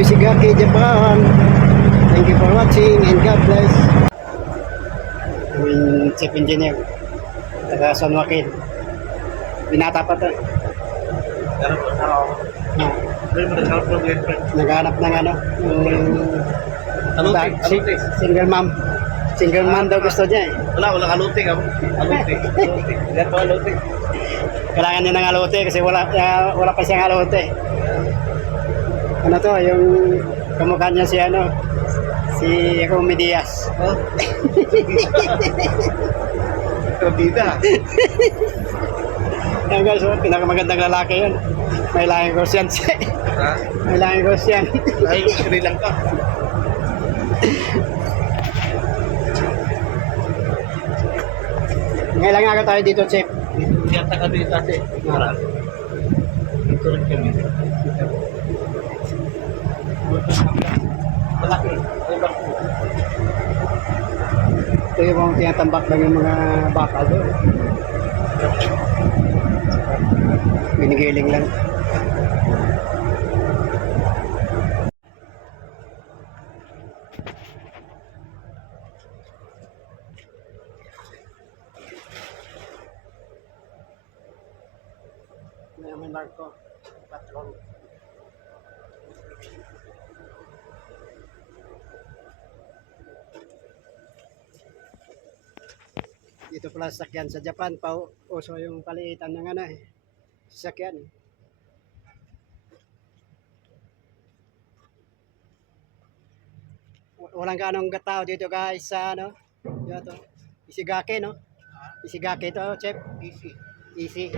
Ishigaki, Japan. Thank you for watching and God bless. Aming chief engineer, taga San Joaquin. Binata pa to. Naghanap ng ano, single mom. Single mom daw gusto niya eh. Wala kaluting ako. Aluting. Yan po aluting. Kailangan niya ng alote kasi wala pa siyang alote. Ano to, yung kamukha niya si ano, si Romy Diaz. Oh. Kabida. Yan guys, oh, pinakamagandang lalaki yun. May lahing Russian siya. Ha? May lahing Russian. Dahil Sri Lanka. Ngayon lang nga tayo dito, Chef. Yata ka dito kasi. Marami. Dito rin kami. Malaki. Ito yung mga tinatambak lang yung mga bakal doon. Binigiling lang. May barko. Patrol. Dito pala sasakyan sa Japan, uso yung paliitan ng ano eh, sasakyan. Walang ganong tao dito guys sa ano, dito. Ishigaki no? Ishigaki to, Chef. Easy. Easy.